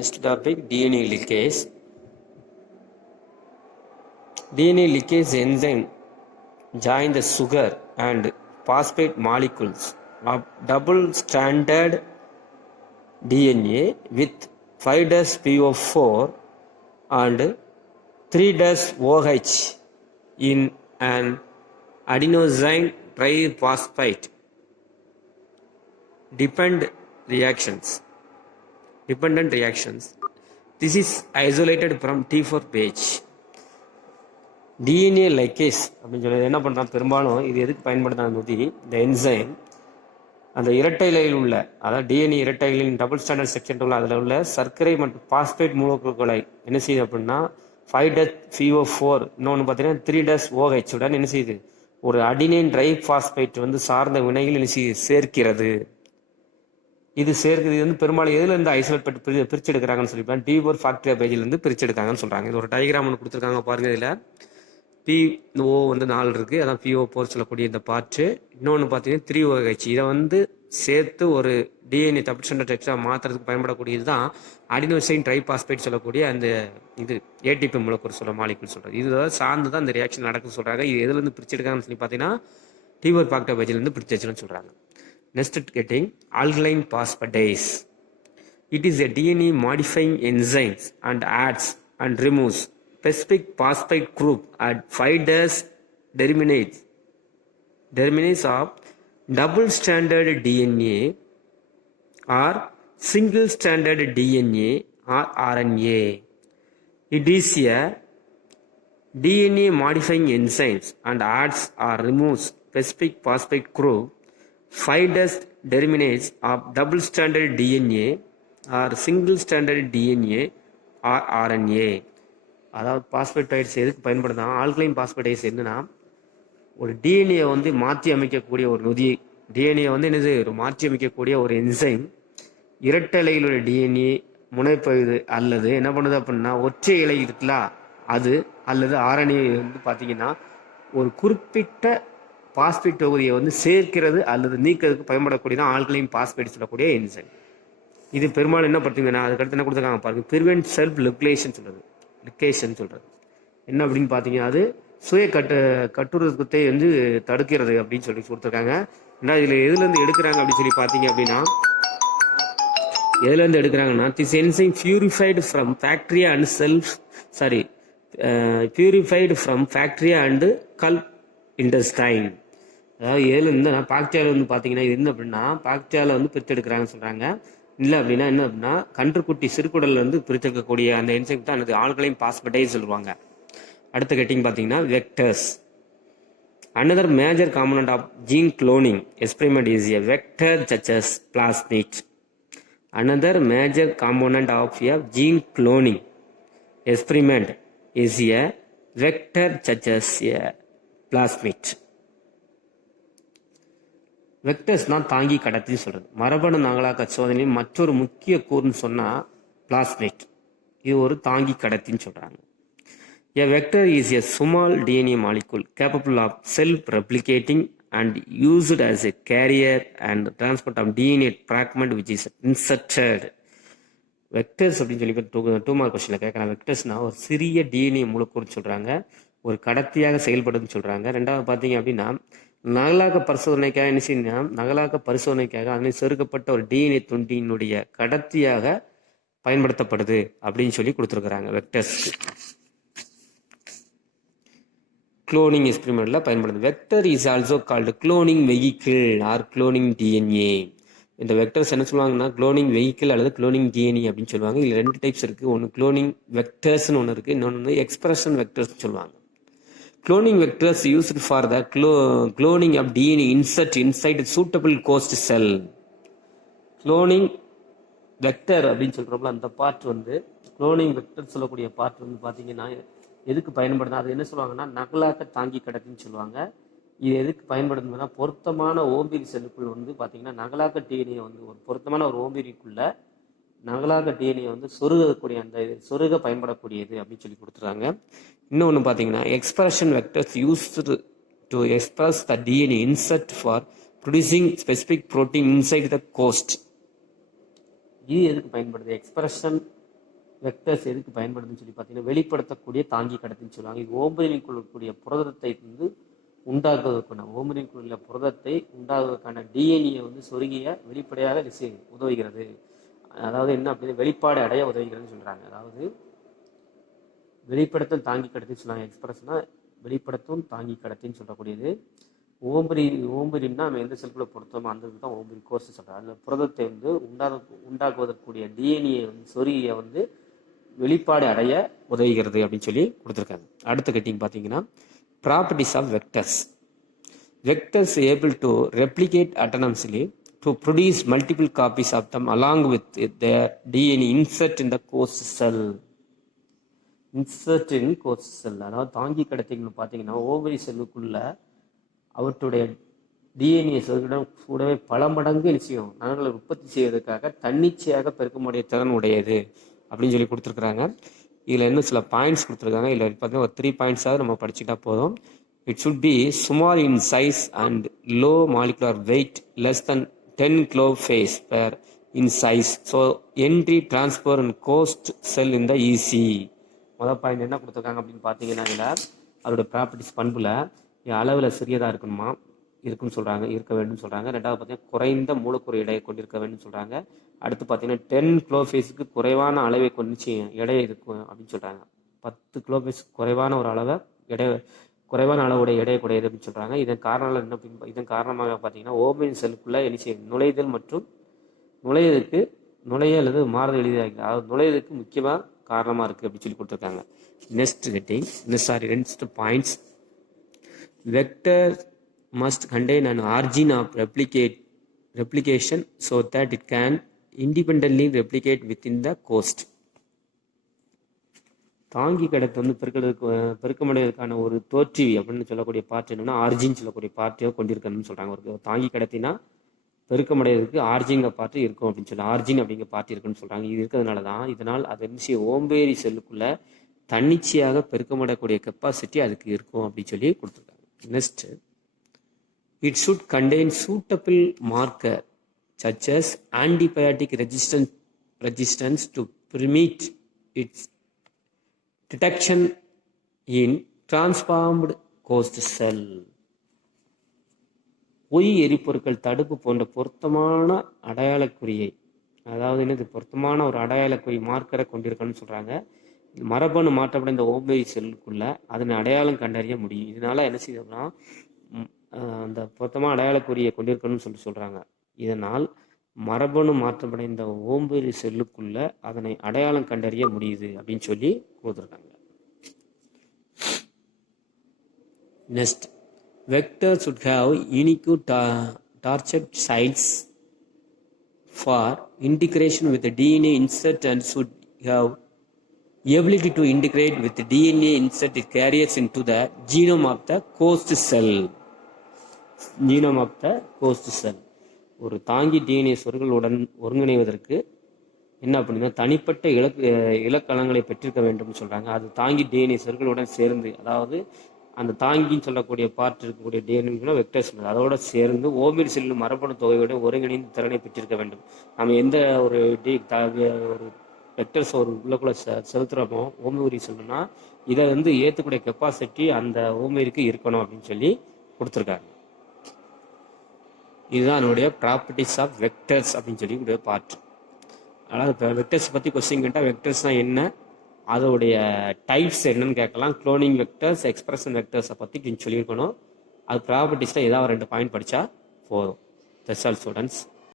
Next topic, DNA leakage. DNA leakage enzyme join the sugar and phosphate molecules of double-stranded DNA with 5'PO4 and 3'OH in an adenosine triphosphate dependent reactions. This is isolated from T4 page. DNA லைக்கேஸ் அப்படின்னு சொல்லி என்ன பண்ணுறான், பெரும்பாலும் இது எதுக்கு பயன்படுத்தான நொதி, இந்த enzyme அந்த இரட்டை இலையில் உள்ள, அதாவது டிஎன்ஏ இரட்டை இலையின் டபுள் ஸ்டாண்டர்ட் செக்ஷன் உள்ள அதில் உள்ள சர்க்கரை மற்றும் பாஸ்பேட் மூலக்கூறுகளை என்ன செய்யுது அப்படின்னா 5'PO4 இன்னொன்று பார்த்தீங்கன்னா 3'OH உடன் என்ன செய்யுது, ஒரு அடினைன் ட்ரைபாஸ்பேட் வந்து சார்ந்த வினையில் என்ன செய்யுது, சேர்க்கிறது. இது வந்து பெரும்பாலும் எதுலேருந்து ஐசோலேட் பண்ணி பிரிச்சு எடுக்கிறாங்கன்னு சொல்லிப்பேன், D4 ஃபேக்டரியா பேஜிலேருந்து பிரிச்சு எடுக்காங்கன்னு சொல்கிறாங்க. இது ஒரு டயக்ராம் ஒன்று கொடுத்துருக்காங்க பாருங்க. இதில் PO வந்து 4 இருக்குது, அதான் PO4 சொல்லக்கூடிய இந்த பார்ட்டு. இன்னொன்று பார்த்தீங்கன்னா 3OH. இதை வந்து சேர்த்து ஒரு டிஎன்ஏ டபுள் ஸ்டாண்டர்ட் டெக்ஸ்டாக மாற்றுறதுக்கு பயன்படக்கூடியது தான் அடினோசைன் ட்ரைபாஸ்பேட் சொல்லக்கூடிய அந்த இது ஏடிபி மூலக்கூறு சொல்கிற மாலிகுல் சொல்கிறது. இதுதான் சார்ந்து தான் இந்த ரியாக்ஷன் நடக்குன்னு சொல்கிறாங்க. இது எதுலேருந்து பிரிச்சு எடுக்காங்கன்னு சொல்லி பார்த்தீங்கன்னா D4 ஃபேக்டரியா பேஜிலேருந்து பிரிச்சு வச்சுன்னு சொல்கிறாங்க. Next getting alkaline phosphatase. It is a DNA modifying enzymes and adds and removes specific phosphate group at 5' terminates of double stranded DNA or single stranded DNA or RNA. It is a DNA modifying enzymes and adds or removes specific phosphate group 5' terminates of double stranded DNA or single stranded DNA or RNA. அதாவது பாஸ்பேட்டைட்ஸ் எதுக்கு பயன்படுதான், alkaline பாஸ்பேட்டைஸ் என்னன்னா ஒரு DNA வந்து மாற்றி அமைக்கக்கூடிய ஒரு நொதி. DNA வந்து என்னது, ஒரு மாற்றி அமைக்கக்கூடிய ஒரு என்சைம் இரட்டை இலையில் உள்ள டிஎன்ஏ முனைப்பகுதி அல்லது என்ன பண்ணுது அப்படின்னா ஒற்றை இலை இருக்குல்ல அது, அல்லது ஆர்என்ஏ வந்து பார்த்தீங்கன்னா ஒரு குறிப்பிட்ட பாஸ்பேட் தொகுதியை வந்து சேர்க்கிறது அல்லது நீக்கிறதுக்கு பயன்படக்கூடியதான் ஆல்கலைன் பாஸ்பேட் சொல்லக்கூடிய என்சைம். இது பெரும்பாலும் என்ன பார்த்தீங்கன்னா அதுக்கடுத்து என்ன கொடுத்துருக்காங்க பாருங்க, பிரிவென்ட் செல்ஃப் லிக்லேஷன் சொல்றது என்ன அப்படின்னு பார்த்தீங்கன்னா அது சுய கட்டுறதுக்கத்தை வந்து தடுக்கிறது அப்படின்னு சொல்லி கொடுத்துருக்காங்க. ஏன்னா இதில் எதுலேருந்து எடுக்கிறாங்க அப்படின்னு சொல்லி பார்த்தீங்க அப்படின்னா எதுலேருந்து எடுக்கிறாங்கன்னா திஸ் என்சைம் பியூரிஃபைடு ஃப்ரம் ஃபேக்டரியா அண்ட் கல் இண்டஸ்டைன். அதாவது ஏழுலேருந்து பாக்டீரியாவில் வந்து பார்த்தீங்கன்னா இது என்ன அப்படின்னா பாக்டீரியாவில் வந்து பிரித்து எடுக்கிறாங்கன்னு சொல்கிறாங்க. இல்லை அப்படின்னா என்ன அப்படின்னா கன்றுக்குட்டி சிறுகுடலில் வந்து பிரித்தெடுக்கக்கூடிய அந்த என்சைம் தான் அந்த ஆல்கலைன் பாஸ்பேட்டைஸ் சொல்லுவாங்க. அடுத்த கட்டிங் பார்த்தீங்கன்னா vectors. Another major component of gene cloning experiment is a vector such as plasmid. Another major component of a gene cloning experiment is a vector such as a plasmid. வெக்டர்ஸ்னால் தாங்கி கடத்தின்னு சொல்கிறது. மரபணு நகலாக்க சோதனையில் மற்றொரு முக்கிய கூறுன்னு சொன்னால் பிளாஸ்மிட், இது ஒரு தாங்கி கடத்தின்னு சொல்கிறாங்க. A vector is a small DNA molecule capable of self-replicating and used as a carrier and transport of DNA fragment which is inserted. Vectors அப்படின்னு சொல்லி 2 மார்க் கொஸ்டினில் கேட்குறாங்க. வெக்டர்ஸ்னால் ஒரு சிறிய டிஎன்ஏ மூலக்கூறு சொல்கிறாங்க, ஒரு கடத்தியாக செயல்படுதுன்னு சொல்கிறாங்க. ரெண்டாவது பார்த்தீங்க அப்படின்னா நகலாக்க பரிசோதனைக்காக அதனை செருக்கப்பட்ட ஒரு டிஎன்ஏ துண்டினுடைய கடத்தியாக பயன்படுத்தப்படுது அப்படின்னு சொல்லி கொடுத்துருக்குறாங்க. வெக்டர்ஸ்க்கு குளோனிங் எக்ஸ்பெரிமெண்ட்ல பயன்படுது. Vector is also called cloning vehicle or cloning DNA. இந்த வெக்டர்ஸ் என்ன சொல்லுவாங்கன்னா குளோனிங் வெஹிக்கிள் அல்லது குளோனிங் டிஎன்ஏ அப்படின்னு சொல்லுவாங்க. இதில் 2 டைப்ஸ் இருக்குது. ஒன்று குளோனிங் வெக்டர்ஸ்னு ஒன்று இருக்குது, இன்னொன்று வந்து எக்ஸ்பிரஷன் வெக்டர்ஸ் சொல்லுவாங்க. Cloning vectors used for the cloning of DNA insert inside suitable host cell. Cloning vector அப்படின்னு சொல்கிறோம்ல அந்த பார்ட் வந்து cloning vector சொல்லக்கூடிய பார்ட் வந்து பார்த்தீங்கன்னா எதுக்கு பயன்படுது, அது என்ன சொல்லுவாங்கன்னா நகலாக்க தாங்கி கடத்தின்னு சொல்லுவாங்க. இது எதுக்கு பயன்படுதுன்னா பொருத்தமான ஓம்பிரி செல்லுக்குள் வந்து பார்த்தீங்கன்னா நகலாக்க டிஎன்ஏ வந்து ஒரு பொருத்தமான ஒரு ஓம்பிரிக்குள்ள நகலாக டிஎன்ஏ வந்து சொருகக்கூடிய அந்த சொருக பயன்படக்கூடியது அப்படின்னு சொல்லி கொடுத்துருக்காங்க. இன்னொன்று பார்த்தீங்கன்னா expression vectors used to express the DNA insert for producing specific protein inside the host. இது எதுக்கு பயன்படுது, எக்ஸ்பிரஷன் வெக்டர்ஸ் எதுக்கு பயன்படுதுன்னு சொல்லி பார்த்தீங்கன்னா வெளிப்படுத்தக்கூடிய தாங்கி கடத்தின்னு சொல்லுவாங்க. இது ஓம்பரினுக்குள் இருக்கக்கூடிய புரதத்தை வந்து உண்டாக்குவதற்கான ஓம்பரினுக்குள் உள்ள புரதத்தை உண்டாகுவதற்கான டிஎன்ஏ வந்து சொருகிய வெளிப்படையாக உதவுகிறது. அதாவது என்ன அப்படின்னா வெளிப்பாடு அடைய உதவுகிறதுன்னு சொல்றாங்க. அதாவது வெளிப்படுத்தல் தாங்கி கடத்தின்னு சொல்லுவாங்க. எக்ஸ்பிரஸ்னா வெளிப்படுத்தும் தாங்கி கடத்தின்னு சொல்லக்கூடியது. ஓம்பரின்னா நம்ம எந்த செல்குள்ள பொருத்தமோ அந்த தான் ஓம்பரி கோர்ஸ் சொல்றாங்க. அந்த புரதத்தை வந்து உண்டாக்குவதற்குரிய டிஎன்ஏ வந்து சொருகிய வந்து வெளிப்பாடு அடைய உதவுகிறது அப்படின்னு சொல்லி கொடுத்துருக்காங்க. அடுத்த கட்டிங் பார்த்தீங்கன்னா properties of vectors. Vectors able to replicate autonomously to produce multiple copies of them along with their DNA insert in the host cell. Insert in host cell. அதாவது தாங்கி கடத்திகள் பார்த்தீங்கன்னா ஓவரி செல்லுக்குள்ள அவற்றுடைய டிஎன்ஏ செல்களுடன் கூடவே பல மடங்கு நிச்சயம் நகல்களை உற்பத்தி செய்வதற்காக தன்னிச்சையாக பெருக்கமுடைய திறன் உடையது அப்படின்னு சொல்லி கொடுத்துருக்குறாங்க. இதில் இன்னும் சில பாயிண்ட்ஸ் கொடுத்துருக்காங்க. இதில் பார்த்தீங்கன்னா ஒரு 3 பாயிண்ட்ஸாவது நம்ம படிச்சுட்டா போதும். It should be small in size and low molecular weight less than 10 kilobase per in size. So entry transfer and host cell இந்த ஈஸி. முதல் பாயிண்ட் என்ன கொடுத்துருக்காங்க அப்படின்னு பார்த்தீங்கன்னா இதில் அதோட ப்ராப்பர்ட்டிஸ் பண்புல அளவில் சிறியதாக இருக்குன்னு சொல்கிறாங்க, இருக்க வேண்டும் சொல்கிறாங்க. ரெண்டாவது பார்த்தீங்கன்னா குறைந்த மூலக்கூறு எடையை கொண்டிருக்க வேண்டும் சொல்கிறாங்க. அடுத்து பார்த்தீங்கன்னா 10 கிலோஃபேஸுக்கு குறைவான அளவை கொண்டு எடை இருக்கும் அப்படின்னு சொல்கிறாங்க. 10 கிலோஃபேஸ் குறைவான ஒரு அளவை குறைவான அளவுடைய எடையை கூடையது அப்படின்னு சொல்கிறாங்க. இதன் காரணம் என்ன அப்படின்னு இதன் காரணமாக பார்த்தீங்கன்னா ஓமென் செல்லுக்குள்ளே நுழைதல் மற்றும் நுழைய அல்லது மாறுதல் எளிதாக அதாவது நுழையதுக்கு முக்கியமாக காரணமாக இருக்குது அப்படின்னு சொல்லி கொடுத்துருக்காங்க. Next points. Vector must contain an origin of replication so that it can independently replicate within the host. தாங்கி கடத்தை வந்து பெருக்கமடைவதற்கான ஒரு தோற்றி அப்படின்னு சொல்லக்கூடிய பார்ட் என்னன்னா ஆர்ஜின் சொல்லக்கூடிய பார்ட்டியோ கொண்டிருக்கணும்னு சொல்றாங்க. ஒரு தாங்கி கடத்தினா பெருக்கமடைவதற்கு ஆர்ஜிங்க பார்ட்டி இருக்கும் அப்படின்னு சொல்லி ஆர்ஜின் அப்படிங்கிற பார்ட்டி இருக்குன்னு சொல்றாங்க. இது இருக்கிறதுனால தான் இதனால் அது ஓம்பேரி செல்லுக்குள்ள தன்னிச்சையாக பெருக்கமடையக்கூடிய கெப்பாசிட்டி அதுக்கு இருக்கும் அப்படின்னு சொல்லி கொடுத்துருக்காங்க. Next, it should contain suitable marker such as antibiotic resistance to permit its detection in transformed host cell. பொய் எரிபொருட்கள் தடுப்பு போன்ற பொருத்தமான அடையாளக்குறியை அதாவது என்னது பொருத்தமான ஒரு அடையாளக்குறி மார்க்கரை கொண்டிருக்கணும்னு சொல்றாங்க. மரபணு மாற்றப்பட்ட இந்த ஓம்பேரி செல்லுக்குள்ள அதனை அடையாளம் கண்டறிய முடியும். இதனால என்ன செய்யணும்னா அந்த பொருத்தமாக அடையாளக்குறியை கொண்டிருக்கணும்னு சொல்கிறாங்க. இதனால் மரபணு மாற்றப்படைந்த ஓம்பேரி செல்லுக்குள்ள அதனை அடையாளம் கண்டறிய முடியுது அப்படின்னு சொல்லி கொடுத்துருக்காங்க. Next, vector should have unique target sites for integration with the DNA insert and should have ability to integrate with the DNA insert carriers into the genome of the host cell. Genome of the host cell. ஒரு தாங்கி DNA சொற்களுடன் ஒருங்கிணைவதற்கு என்ன அப்படின்னா தனிப்பட்ட இலக்கணங்களை பெற்றிருக்க வேண்டும் சொல்றாங்க. அது தாங்கி டிஎன்ஏ சொற்களுடன் சேர்ந்து அதாவது அந்த தாங்கின்னு சொல்லக்கூடிய பார்ட் இருக்கக்கூடிய டிஎன்ஏ வெக்டர்ஸ் அதோட சேர்ந்து ஓமிர் செல்லு மரபணு தொகையோட ஒருங்கிணைந்த திறனை பெற்றிருக்க வேண்டும். நம்ம எந்த ஒரு ஒரு வெக்டர்ஸ் ஒரு உள்ளக்குள்ள செலுத்துறோமோ ஓமிரி சொல்லணும்னா இதை வந்து ஏற்றுக்கூடிய கெப்பாசிட்டி அந்த ஓமிருக்கு இருக்கணும் அப்படின்னு சொல்லி கொடுத்துருக்காங்க. இதுதான் என்னுடைய ப்ராப்பர்ட்டிஸ் ஆஃப் வெக்டர்ஸ் அப்படின்னு சொல்லி ஒரு பார்ட். அதாவது இப்போ வெக்டர்ஸ் பற்றி கொஸ்டின் கேட்டால் வெக்டர்ஸ்னால் என்ன, அதோடைய டைப்ஸ் என்னன்னு கேட்கலாம். குளோனிங் வெக்டர்ஸ், எக்ஸ்பிரஷன் வெக்டர்ஸை பற்றி சொல்லியிருக்கணும். அது ப்ராப்பர்ட்டிஸில் ஏதாவது 2 பாயிண்ட் படித்தா போதும். That's all students.